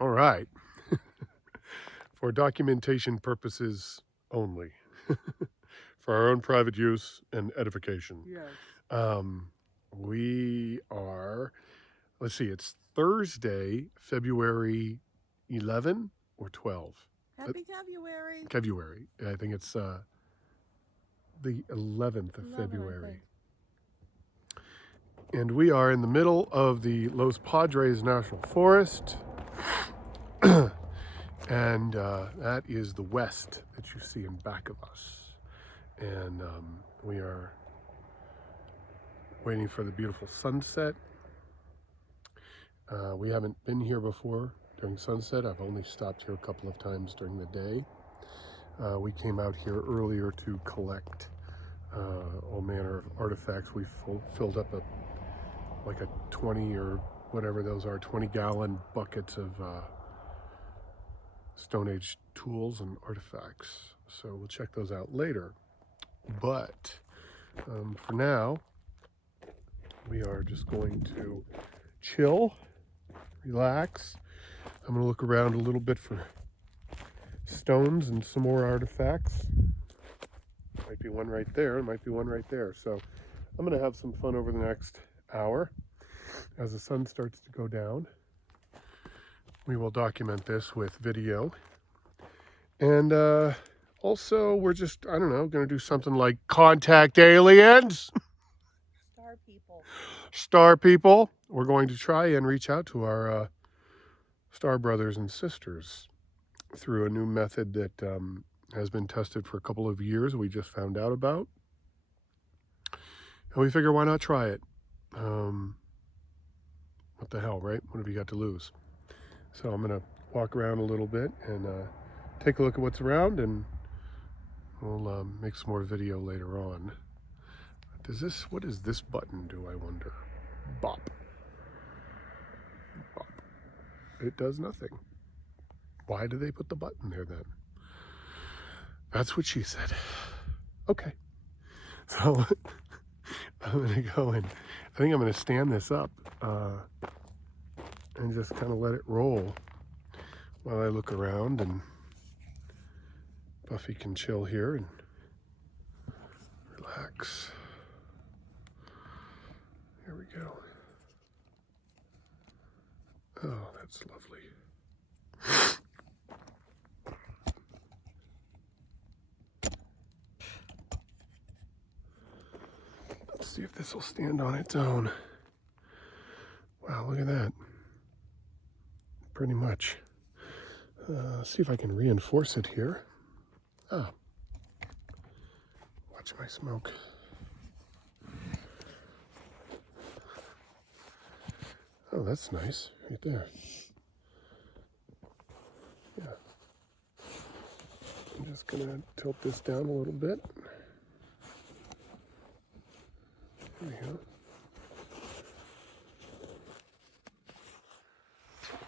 All right. For documentation purposes only, for our own private use and edification. Yes. We are, let's see, it's Thursday, February 11 or 12? Happy February. February. I think it's the 11th of 11, I February. think. And we are in the middle of the Los Padres National Forest. And that is the west that you see in back of us. And we are waiting for the beautiful sunset. We haven't been here before during sunset. I've only stopped here a couple of times during the day. We came out here earlier to collect all manner of artifacts. We filled up a 20 or whatever those are, 20-gallon buckets of Stone Age tools and artifacts. So we'll check those out later. But for now, we are just going to chill, relax. I'm going to look around a little bit for stones and some more artifacts. Might be one right there, might be one right there. So I'm going to have some fun over the next hour as the sun starts to go down. We will document this with video. And also, we're just, I don't know, going to do something like contact aliens. Star people. Star people. We're going to try and reach out to our star brothers and sisters through a new method that has been tested for a couple of years. We just found out about. And we figure, why not try it? What the hell, right? What have you got to lose? So I'm going to walk around a little bit and take a look at what's around, and we'll make some more video later on. What does this button do, I wonder? Bop. Bop. It does nothing. Why do they put the button there then? That's what she said. Okay. So I'm going to go and I think I'm going to stand this up and just kind of let it roll while I look around, and Buffy can chill here and relax. Here we go. Oh, that's lovely. Let's see if this will stand on its own. Wow, look at that. Pretty much. See if I can reinforce it here. Ah. Watch my smoke. Oh, that's nice. Right there. Yeah. I'm just going to tilt this down a little bit. There we go.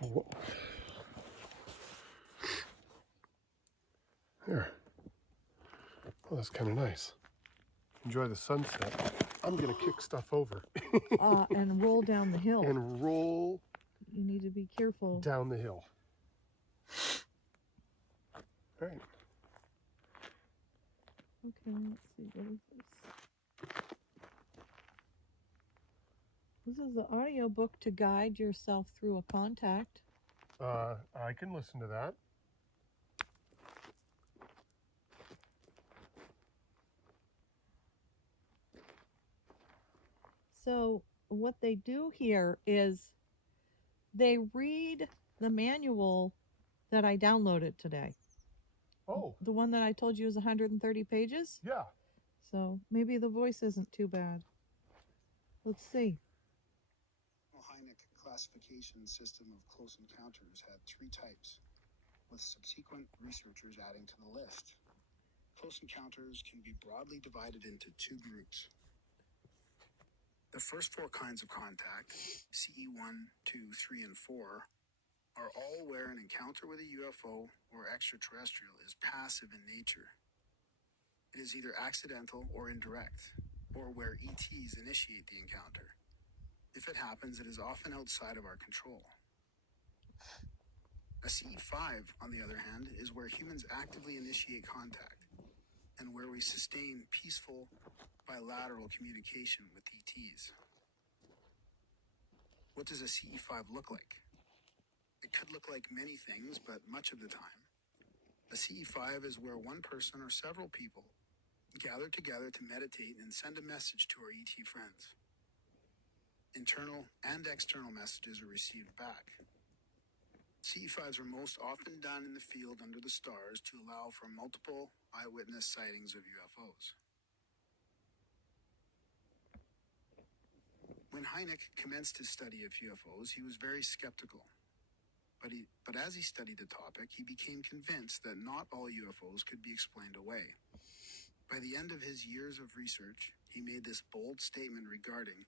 Whoa. There. Well, that's kind of nice. Enjoy the sunset. I'm going to kick stuff over. And roll down the hill. And roll. You need to be careful. Down the hill. All right. Okay, let's see. What is this? This is the audio book to guide yourself through a contact. I can listen to that. So what they do here is they read the manual that I downloaded today. Oh. The one that I told you is 130 pages? Yeah. So maybe the voice isn't too bad. Let's see. Hynek classification system of close encounters had 3 types, with subsequent researchers adding to the list. Close encounters can be broadly divided into 2 groups. The first 4 kinds of contact, CE1, 2, 3, and 4, are all where an encounter with a UFO or extraterrestrial is passive in nature. It is either accidental or indirect, or where ETs initiate the encounter. If it happens, it is often outside of our control. A CE5, on the other hand, is where humans actively initiate contact and where we sustain peaceful bilateral communication with ETs. What does a CE5 look like? It could look like many things, but much of the time, a CE5 is where one person or several people gather together to meditate and send a message to our ET friends. Internal and external messages are received back. CE5s are most often done in the field under the stars to allow for multiple eyewitness sightings of UFOs. When Hynek commenced his study of UFOs, he was very skeptical. But as he studied the topic, he became convinced that not all UFOs could be explained away. By the end of his years of research, he made this bold statement regarding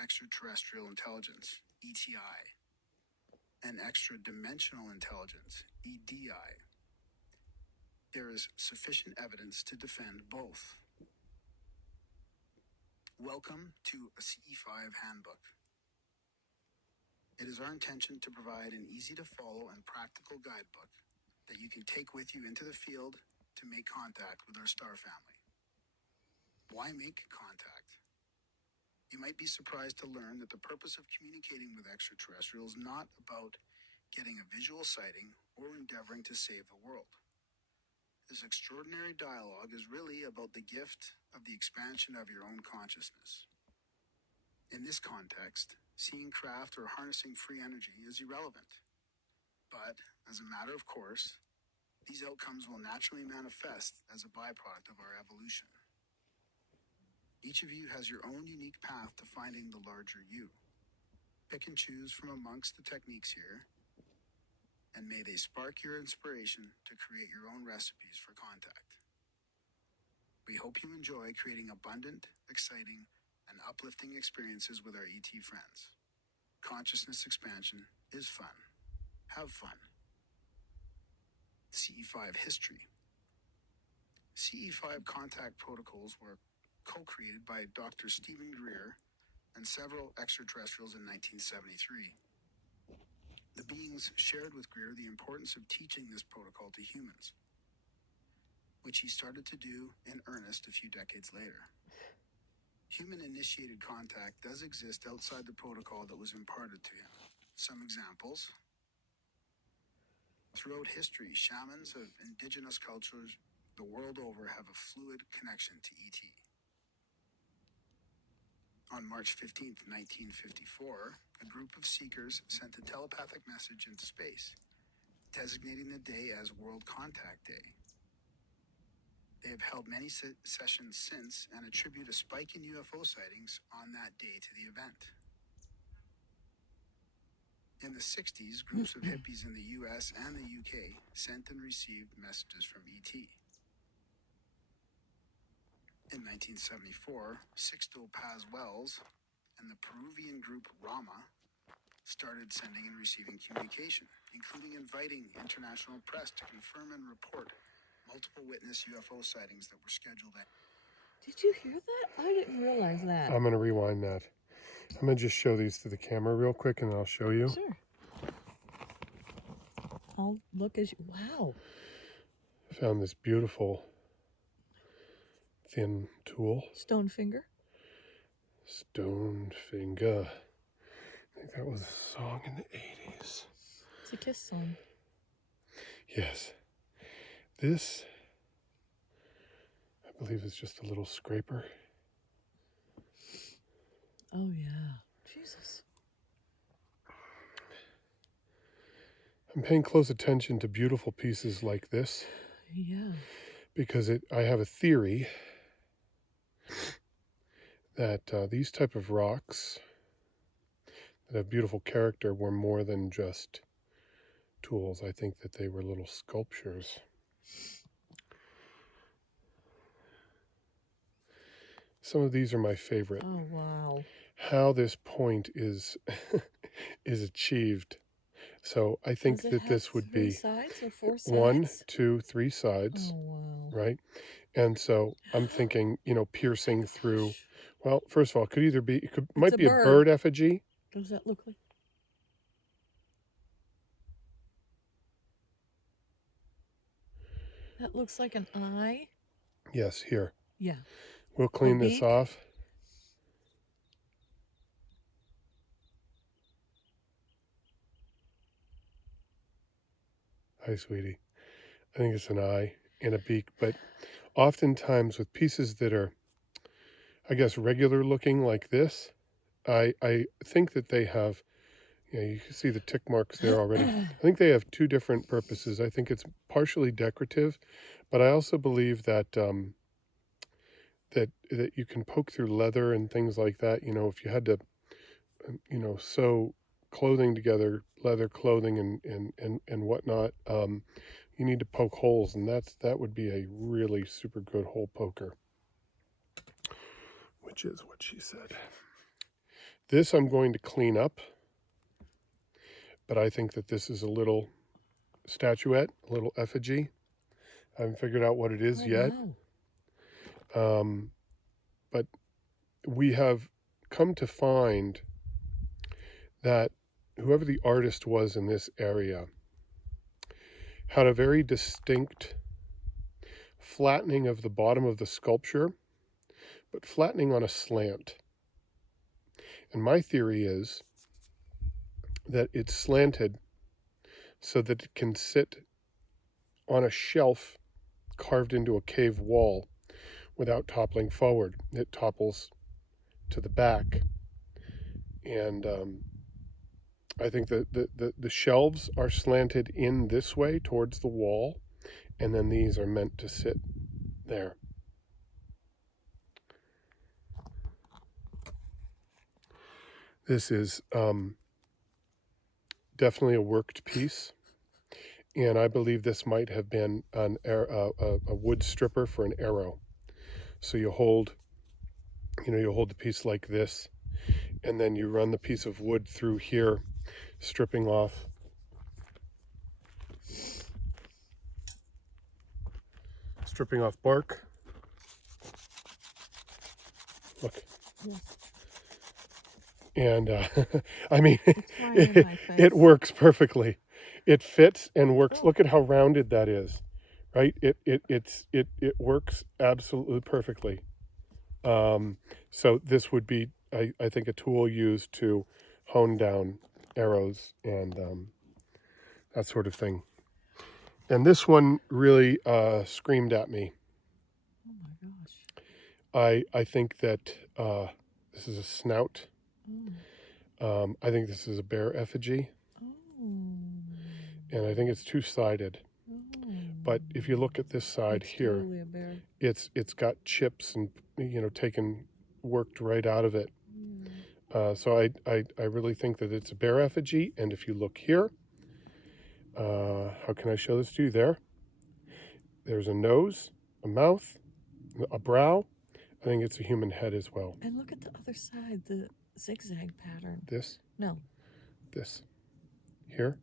extraterrestrial intelligence, ETI, and extra-dimensional intelligence, EDI. There is sufficient evidence to defend both. Welcome to a CE5 handbook. It is our intention to provide an easy-to-follow and practical guidebook that you can take with you into the field to make contact with our star family. Why make contact? You might be surprised to learn that the purpose of communicating with extraterrestrials is not about getting a visual sighting or endeavoring to save the world. This extraordinary dialogue is really about the gift of the expansion of your own consciousness. In this context, seeing craft or harnessing free energy is irrelevant. But, as a matter of course, these outcomes will naturally manifest as a byproduct of our evolution. Each of you has your own unique path to finding the larger you. Pick and choose from amongst the techniques here, and may they spark your inspiration to create your own recipes for contact. We hope you enjoy creating abundant, exciting, and uplifting experiences with our ET friends. Consciousness expansion is fun. Have fun. CE5 history. CE5 contact protocols were co-created by Dr. Stephen Greer and several extraterrestrials in 1973. The beings shared with Greer the importance of teaching this protocol to humans, which he started to do in earnest a few decades later. Human-initiated contact does exist outside the protocol that was imparted to him. Some examples. Throughout history, shamans of indigenous cultures the world over have a fluid connection to ET. On March 15, 1954, a group of seekers sent a telepathic message into space, designating the day as World Contact Day. They have held many sessions since and attribute a spike in UFO sightings on that day to the event. In the 60s, groups of hippies in the US and the UK sent and received messages from ET. In 1974, Sixto Paz Wells and the Peruvian group Rama started sending and receiving communication, including inviting international press to confirm and report multiple witness UFO sightings that were scheduled at. Did you hear that? I didn't realize that. I'm going to rewind that. I'm going to just show these to the camera real quick and I'll show you. Sure. I'll look as you. Wow. I found this beautiful thin tool. Stone finger. Stone Finger. I think that was a song in the 80s. It's a Kiss song. Yes. This, I believe, is just a little scraper. Oh, yeah. Jesus. I'm paying close attention to beautiful pieces like this Yeah. because I have a theory that these type of rocks that have beautiful character were more than just tools. I think that they were little sculptures. Some of these are my favorite. Oh, wow. How this point is is achieved. So I think Does it that this have would three be sides or four sides? 1, 2, 3 sides, Oh, wow. right? And so I'm thinking, piercing through. Gosh. Well, first of all, might a be a bird. bird effigy. What does that look like? That looks like an eye. Yes, here. Yeah. We'll clean this beak? off. Hi, sweetie. I think it's an eye and a beak, but oftentimes with pieces that are, I guess, regular looking like this, I think that they have, you can see the tick marks there already. I think they have two different purposes. I think it's partially decorative, but I also believe that that you can poke through leather and things like that. You know, if you had to, sew clothing together, leather clothing and whatnot, you need to poke holes, and that would be a really super good hole poker, which is what she said. This I'm going to clean up, but I think that this is a little statuette, a little effigy. I haven't figured out what it is yet. Wow. But we have come to find that whoever the artist was in this area had a very distinct flattening of the bottom of the sculpture, but flattening on a slant. And my theory is that it's slanted so that it can sit on a shelf carved into a cave wall without toppling forward. It topples to the back. And I think that the shelves are slanted in this way towards the wall, and then these are meant to sit there. This is definitely a worked piece, and I believe this might have been a wood stripper for an arrow. So you hold the piece like this, and then you run the piece of wood through here, stripping off bark. Look. Yes. And I mean, It's flying in my face. it works perfectly. It fits and works. Cool. Look at how rounded that is, right? It works absolutely perfectly. So this would be, I think, a tool used to hone down arrows and that sort of thing. And this one really screamed at me. Oh my gosh. I think that this is a snout. Oh. I think this is a bear effigy, Oh. and I think it's two-sided. Oh. But if you look at this side It's here, totally a bear. it's got chips and worked right out of it. So I really think that it's a bear effigy. And if you look here, how can I show this to you? There's a nose, a mouth, a brow. I think it's a human head as well. And look at the other side, the zigzag pattern. This, No. this, here.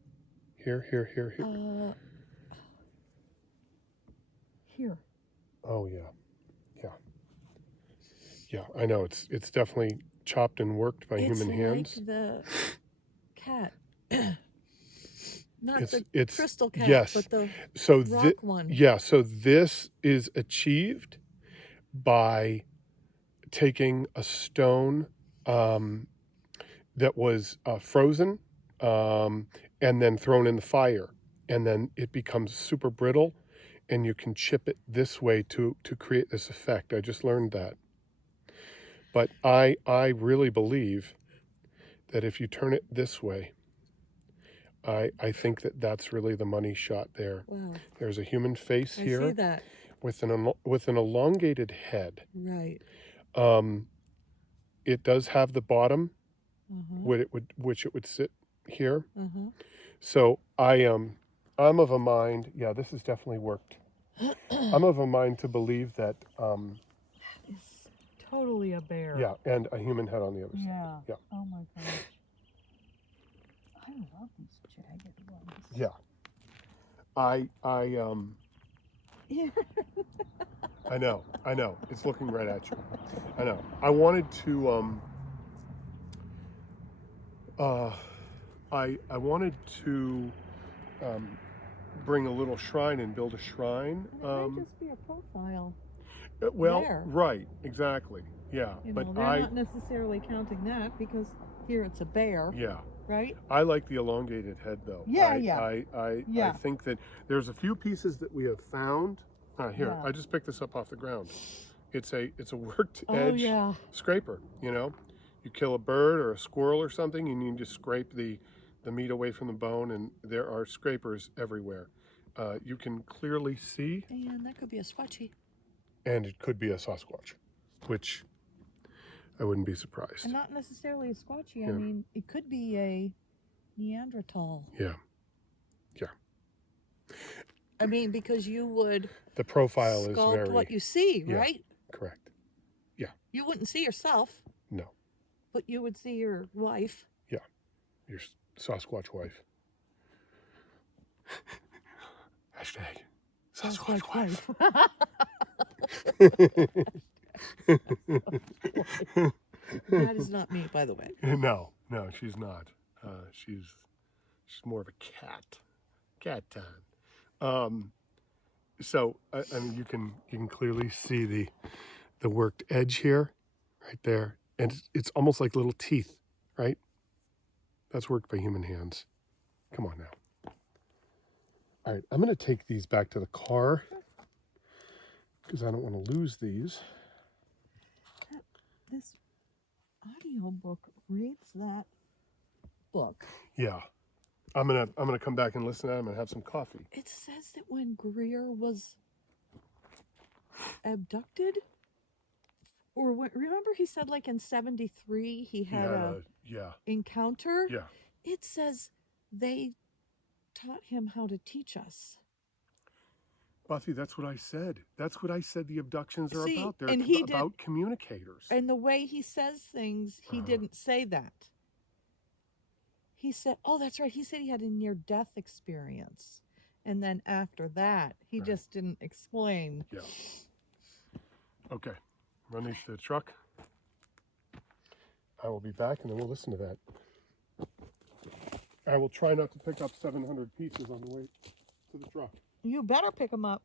Here. Here. Oh yeah. I know it's definitely chopped and worked by human hands. It's like the cat. Not It's the crystal cat, yes. but the So rock one. yeah. So this is achieved by taking a stone that was frozen and then thrown in the fire, and then it becomes super brittle, and you can chip it this way to create this effect. I just learned that. But I really believe that if you turn it this way, I think that that's really the money shot there. Wow. There's a human face I here see that. with an elongated head. Right. It does have the bottom, Uh-huh. which it would sit here. Uh-huh. So I'm of a mind. Yeah, this has definitely worked. I'm of a mind to believe that. It's totally a bear. Yeah, and a human head on the other side. Yeah. Yeah. Oh my gosh. I love these jagged ones. Yeah. Yeah. I know. It's looking right at you. I know. I wanted to I wanted to bring a little shrine and build a shrine. And it might just be a profile. Well, there. right, exactly. Yeah, You but know, they're not necessarily counting that because here it's a bear, yeah, right? I like the elongated head though. Yeah, I, yeah. I Yeah. think that there's a few pieces that we have found. Here, Yeah. I just picked this up off the ground. It's a worked Oh, edge yeah. scraper. You know, you kill a bird or a squirrel or something, and you just scrape the meat away from the bone, and there are scrapers everywhere. You can clearly see, And that could be a Swatchy. and it could be a Sasquatch, which I wouldn't be surprised. And not necessarily a Squatchy. Yeah. I mean, it could be a Neanderthal. Yeah. Yeah. I mean, because you would The profile is sculpt very what you see, yeah. right? correct. You wouldn't see yourself, No, but you would see your wife. your Sasquatch wife. Hashtag Sasquatch wife. That is not me, by the way. No, she's not. She's more of a cat. Cat time. So I mean, you can clearly see the worked edge here, right there, and it's almost like little teeth, right? That's worked by human hands. Come on now. All right, I'm going to take these back to the car because I don't want to lose these. This audio book reads that book. Yeah, I'm gonna come back and listen to them and have some coffee. It says that when Greer was abducted, or remember he said like in 73 he had a yeah, encounter. yeah. It says they taught him how to teach us. Buffy, that's what I said. That's what I said the abductions are See, about. They're and he about communicators. And the way he says things, he didn't say that. He said, oh, that's right. He said he had a near-death experience. And then after that, he Right. just didn't explain. Yeah. Okay. Run these to the truck. I will be back and then we'll listen to that. I will try not to pick up 700 pieces on the way to the truck. You better pick him up.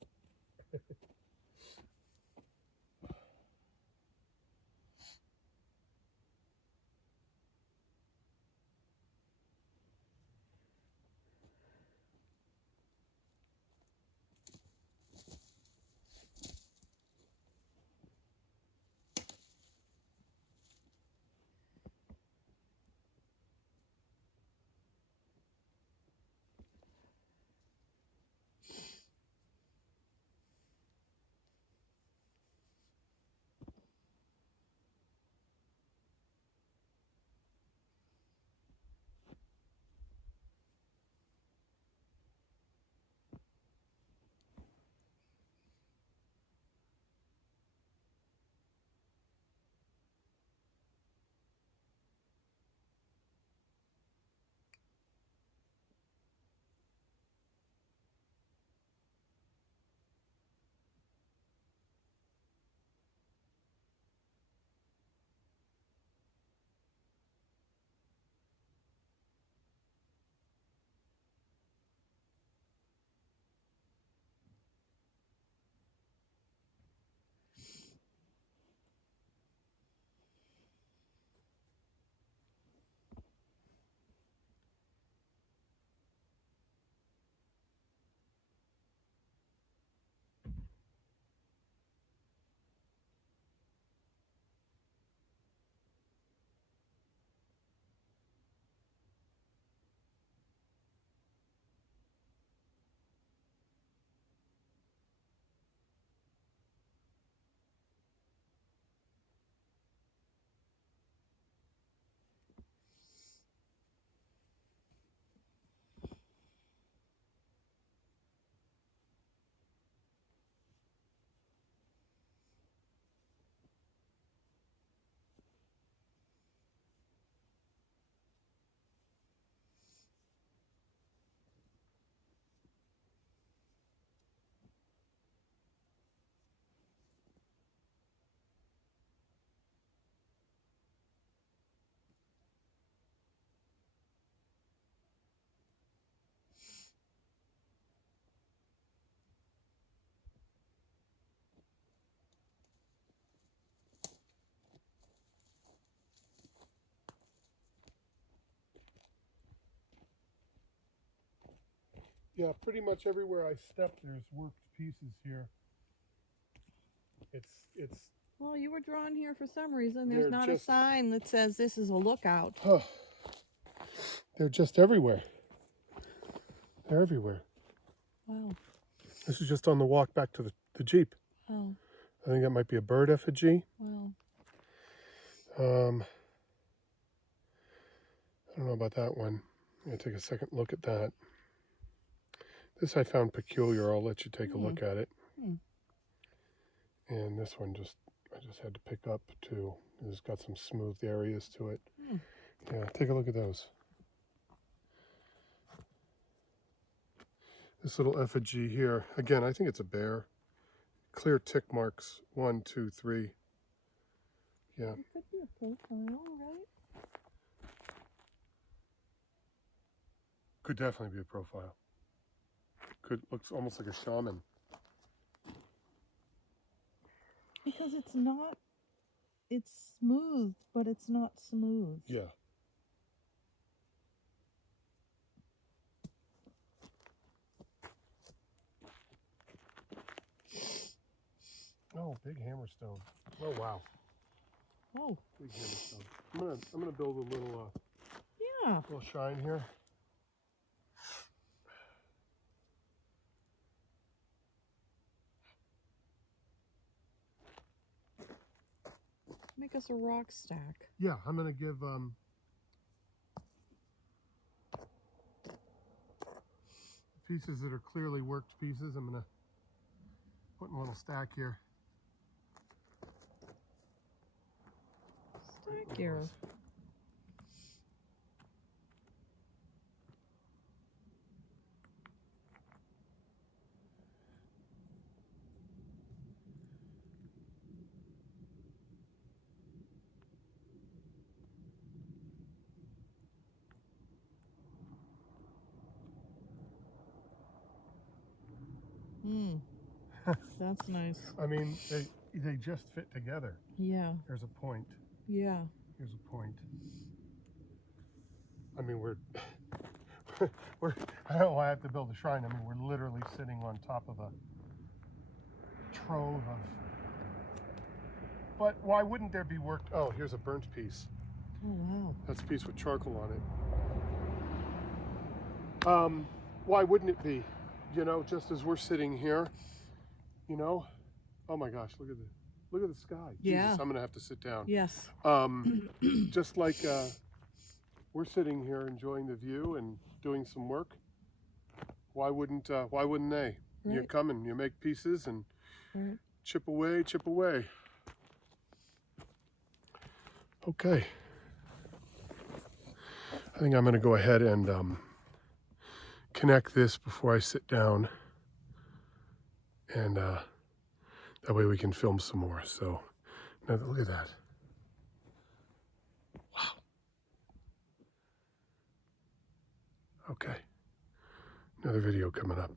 Yeah, pretty much everywhere I step, there's worked pieces here. It's. Well, you were drawn here for some reason. They're There's not a just- sign that says this is a lookout. They're just everywhere. They're everywhere. Wow. This is just on the walk back to the Jeep. Oh, I think that might be a bird effigy. wow. I don't know about that one. I'm going to take a second look at that. This I found peculiar. I'll let you take a look at it. And this one I just had to pick up too. It's got some smooth areas to it. Yeah, take a look at those. This little effigy here, again, I think it's a bear. Clear tick marks, 1, 2, 3. Yeah. It could be a profile, right? Could definitely be a profile. Looks almost like a shaman. Because it's smooth, but it's not smooth. Yeah. Oh, big hammerstone. Oh wow. Oh, Big hammerstone. I'm gonna build a little yeah. shrine here. Make us a rock stack. Yeah, I'm gonna give pieces that are clearly worked pieces. I'm gonna put in a little stack here. Stack here. That's nice. I mean, they just fit together. Yeah, There's a point. yeah. Here's a point. I mean, we're I don't know why I have to build a shrine. I mean, we're literally sitting on top of a trove of. But why wouldn't there be worked? Oh, here's a burnt piece. Oh, wow. That's a piece with charcoal on it. Why wouldn't it be? You know, just as we're sitting here, you know. Oh my gosh, look at the sky. Yeah. Jesus, I'm gonna have to sit down. Yes. Just like we're sitting here enjoying the view and doing some work. Why wouldn't they? Right. You come and you make pieces and Right. chip away, chip away. Okay. I think I'm going to go ahead and connect this before I sit down, and that way we can film some more. So now look at that. Wow. Okay. Another video coming up.